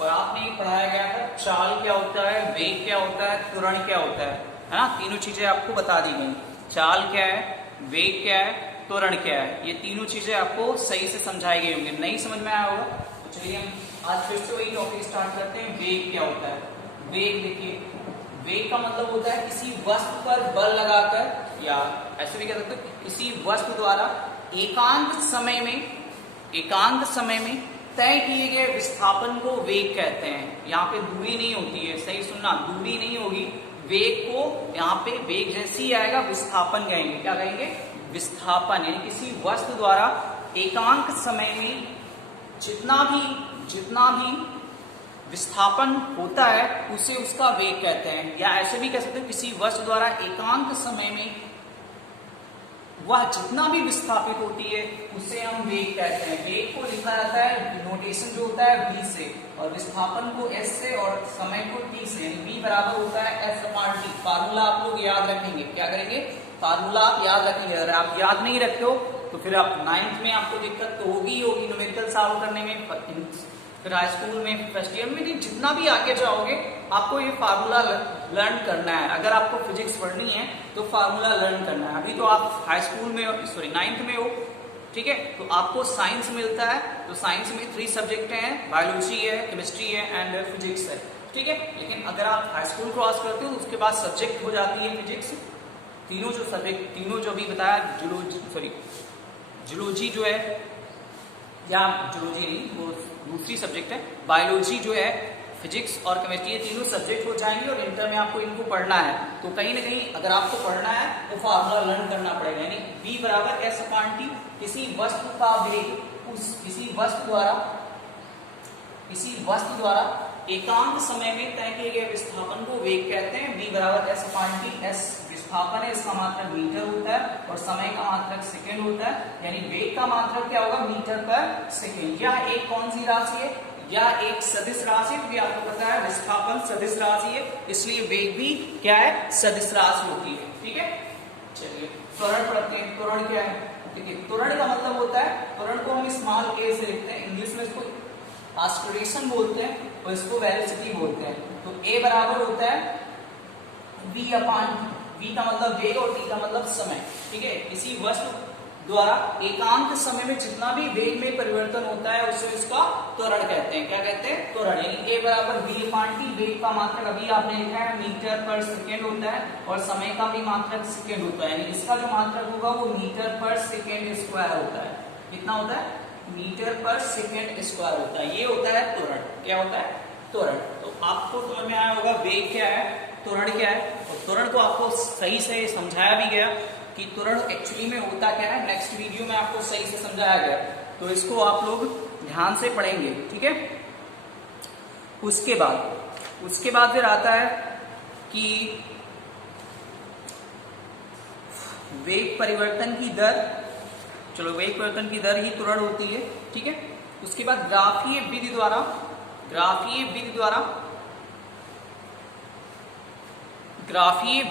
और आपने पढ़ाया गया था चाल क्या होता है, वेग क्या होता है, त्वरण क्या होता है ना। तीनों चीजें आपको बता दी गई। चाल क्या है, वेग क्या है, त्वरण क्या है, ये तीनों चीजें आपको सही से समझाई गई होंगी। नहीं समझ में आया होगा तो चलिए हम आज फिर से वही टॉपिक स्टार्ट करते हैं। वेग क्या होता है। वेग देखिए, वेग का मतलब होता है किसी वस्तु पर बल लगाकर, या ऐसे भी कह सकते हो किसी वस्तु द्वारा एकांत समय में तय किए गए विस्थापन को वेग कहते हैं। यहाँ पे दूरी नहीं होती है, सही सुनना, दूरी नहीं होगी। वेग को यहाँ पे वेग जैसे ही आएगा विस्थापन कहेंगे। क्या कहेंगे? विस्थापन। यानी किसी वस्तु द्वारा एकांक समय में जितना भी विस्थापन होता है उसे उसका वेग कहते हैं। या ऐसे भी कह सकते हैं किसी वस्तु द्वारा एकांक समय में वह जितना भी विस्थापित होती है उसे हम वेग कहते हैं। वेग को लिखा जाता है नोटेशन जो होता है v से, और विस्थापन को s से, और समय को t से। v बराबर होता है s/t। फार्मूला आप लोग याद रखेंगे। क्या करेंगे? फार्मूला आप याद रखेंगे। अगर आप याद नहीं रखते हो तो फिर आप 9th में आपको दिक्कत तो होगी न्यूमेरिकल सॉल्व करने में, फिर हाई स्कूल में, फर्स्ट ईयर में, जितना भी आगे जाओगे आपको ये फार्मूला लर्न करना है। अगर आपको फिजिक्स पढ़नी है तो फार्मूला लर्न करना है। अभी तो आप हाई स्कूल में, 9th में हो, ठीक है। तो आपको साइंस मिलता है, तो साइंस में 3 सब्जेक्ट हैं, बायोलॉजी है, केमिस्ट्री है एंड फिजिक्स है, ठीक है। लेकिन अगर आप हाई स्कूल क्रॉस करते हो तो उसके बाद सब्जेक्ट हो जाती है फिजिक्स। तीनों जो अभी बताया, जूलॉजी जो है, या जूलॉजी नहीं, वो दूसरी सब्जेक्ट है, बायोलॉजी जो है, फिजिक्स और केमिस्ट्री, ये तीनों सब्जेक्ट हो जाएंगे और इंटर में आपको इनको पढ़ना है। तो कहीं ना कहीं अगर आपको पढ़ना है तो फार्मूला लर्न करना पड़ेगा। यानी v बराबर s/t। किसी वस्तु का वेग किसी वस्तु द्वारा एकांक समय में तय किए गए विस्थापन को वेग कहते हैं। v बराबर s/t। s विस्थापन है, इसका मात्रक मीटर होता है और समय का मात्रक सेकेंड होता है। यानी वेग का मात्रक क्या होगा? मीटर पर सेकेंड। यह एक कौन सी राशि है? या एक सदिश राशि, भी आपको पता है विस्थापन सदिश राशि है, इसलिए वेग भी क्या है? सदिश राशि होती है, ठीक है। चलिए त्वरण पढ़ते हैं। त्वरण क्या है? देखिए, त्वरण का मतलब होता है, त्वरण को हम स्मॉल a से लिखते हैं, इंग्लिश में इसको एक्सेलरेशन बोलते हैं और इसको वेलोसिटी बोलते हैं। तो a बराबर होता है v का मतलब वेग और t का मतलब समय, ठीक है। किसी वस्तु द्वारा एकांक समय में जितना भी वेग में परिवर्तन होता है उसे उसका त्वरण कहते हैं। क्या कहते हैं? त्वरण। यानी a बराबर v/t। वेग का मात्रक अभी आपने लिखा है मीटर पर सेकेंड होता है और समय का भी मात्रक सेकेंड होता है। यानी इसका जो मात्रक होगा वो मीटर पर सेकेंड स्क्वायर होता है। कितना होता है? मीटर पर सेकेंड स्क्वायर होता है। ये होता है त्वरण। क्या होता है? त्वरण। तो आपको समझ में आया होगा वेग क्या है, त्वरण क्या है। और त्वरण को आपको सही से समझाया भी गया कि त्वरण एक्चुअली में होता क्या है। नेक्स्ट वीडियो में आपको सही से समझाया गया, तो इसको आप लोग ध्यान से पढ़ेंगे, ठीक है। उसके बाद फिर आता है कि वेग परिवर्तन की दर। चलो, वेग परिवर्तन की दर ही त्वरण होती है, ठीक है। उसके बाद ग्राफीय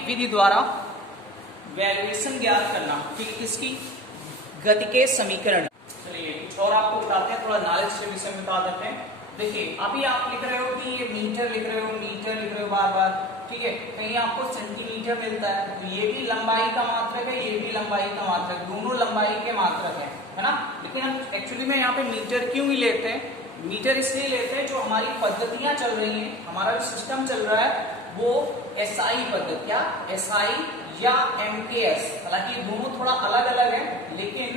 विधि द्वारा वैल्यूएशन ज्ञात करना, ठीक। किसकी? गति के समीकरण। चलिए कुछ और आपको बताते हैं, थोड़ा नॉलेज के विषय में बता देते हैं। देखिए, अभी आप लिख रहे हो कि ये मीटर लिख रहे हो बार बार, ठीक है। कहीं आपको सेंटीमीटर मिलता है, तो ये भी लंबाई का मात्रक है, ये भी लंबाई का मात्रक, दोनों लंबाई के मात्रक है ना। लेकिन हम एक्चुअली में यहाँ पे मीटर क्यों ही लेते हैं? मीटर इसलिए लेते हैं, जो हमारी पद्धतियां चल रही है, हमारा जो सिस्टम चल रहा है वो SI पद्धति, क्या SI या MKS। हालांकि दोनों थोड़ा अलग अलग है लेकिन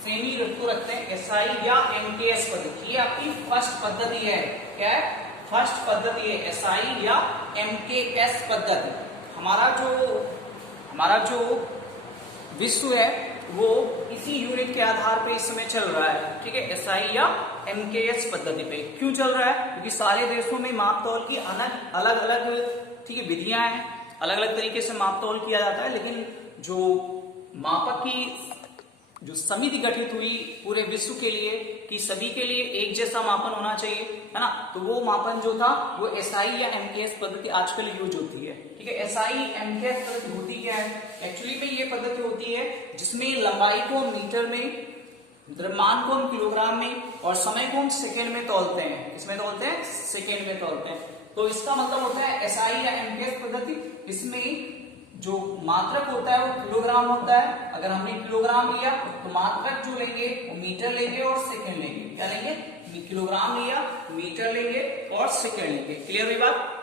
सेम ही रखते हैं, SI या MKS पद्धति। ये आपकी फर्स्ट पद्धति है। क्या है? फर्स्ट पद्धति है, SI या MKS पद्धति। हमारा जो विश्व है वो इसी यूनिट के आधार पे इस समय चल रहा है, ठीक है। SI या MKS पद्धति पे क्यों चल रहा है? क्योंकि सारे देशों में माप तौल की अलग अलग, ठीक है, विधियां हैं, अलग अलग तरीके से माप तौल किया जाता है। लेकिन जो मापक की जो समिति गठित हुई पूरे विश्व के लिए कि सभी के लिए एक जैसा मापन होना चाहिए, है ना, तो वो मापन जो था वो SI या MKS पद्धति आजकल यूज होती है, ठीक है। SI MKS पद्धति होती क्या है? एक्चुअली में ये पद्धति होती है जिसमें लंबाई को मीटर में द्रव्यमान को हम किलोग्राम में और समय को हम सेकेंड में तौलते हैं। किसमें तौलते हैं? सेकेंड में तौलते हैं। तो इसका मतलब होता है एसआई या एमकेएस पद्धति। इसमें जो मात्रक होता है वो किलोग्राम होता है। अगर हमने किलोग्राम लिया तो मात्रक जो लेंगे वो मीटर लेंगे और सेकेंड लेंगे। क्या लेंगे? किलोग्राम लिया, मीटर लेंगे और सेकेंड लेंगे। क्लियर हुई बात?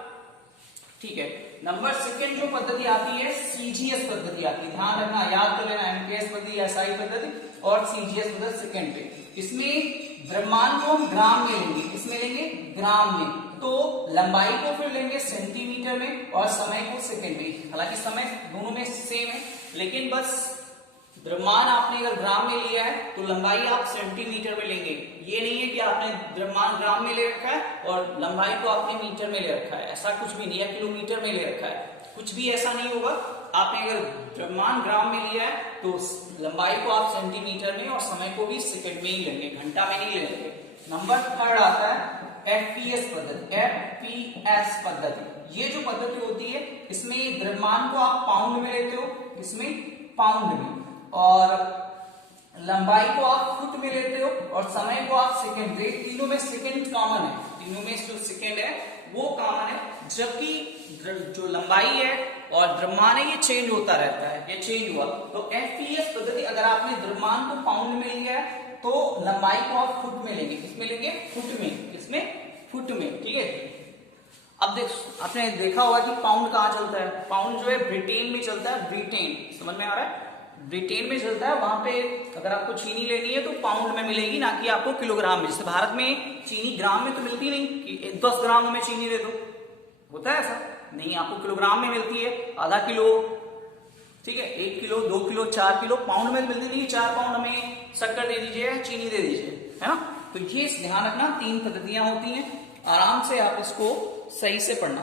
ठीक है। नंबर सेकेंड जो पद्धति आती है सीजीएस पद्धति आती है। ध्यान रखना, याद कर लेना, एमकेएस पद्धति, एसआई पद्धति और सीजीएस पद्धति सेकेंड पे। इसमें द्रव्यमान को हम ग्राम में लेंगे। इसमें लेंगे ग्राम में, तो लंबाई को फिर लेंगे सेंटीमीटर में और समय को सेकेंड में। हालांकि समय दोनों में सेम है, लेकिन बस द्रव्यमान आपने अगर ग्राम में लिया है तो लंबाई आप सेंटीमीटर में लेंगे। ये नहीं है कि आपने द्रव्यमान ग्राम में ले रखा है और लंबाई को आपने मीटर में ले रखा है, ऐसा कुछ भी नहीं है। किलोमीटर में ले रखा है, कुछ भी ऐसा नहीं होगा। आपने अगर द्रव्यमान ग्राम में लिया है तो लंबाई को आप सेंटीमीटर में और समय को भी सेकंड में ही लेंगे, घंटा में नहीं लेंगे। नंबर थर्ड आता है एफपीएस पद्धति। एफपीएस पद्धति, ये जो पद्धति होती है इसमें द्रव्यमान को आप पाउंड में लेते हो, इसमें पाउंड में, और लंबाई को आप फुट में लेते हो और समय को आप सेकंड। तीनों में सेकंड कॉमन है, तीनों में जो सेकंड है वो कॉमन है, जबकि जो लंबाई है और द्रव्यमान है ये चेंज होता रहता है, ये चेंज हुआ। तो एफपीएस पद्धति, अगर आपने द्रव्यमान को पाउंड में लिया है तो लंबाई को आप फुट में लेंगे। किसमें लेंगे? फुट में। किसमें? फुट में। ठीक है। अब देख, आपने देखा होगा कि पाउंड कहाँ चलता है? पाउंड जो है ब्रिटेन में चलता है। ब्रिटेन, समझ में आ रहा है? ब्रिटेन में चलता है। वहां पे अगर आपको चीनी लेनी है तो पाउंड में मिलेगी, ना कि आपको किलोग्राम में। जैसे भारत में चीनी ग्राम में तो मिलती नहीं कि 10 ग्राम हमें चीनी दे दो, होता है ऐसा? नहीं, आपको किलोग्राम में मिलती है। आधा किलो, ठीक है, 1 किलो, 2 किलो, 4 किलो, पाउंड में मिलती नहीं। 4 पाउंड हमें शक्कर दे दीजिए, चीनी दे दीजिए, है ना? तो ये ध्यान रखना, 3 पद्धतियां होती हैं। आराम से आप इसको सही से पढ़ना।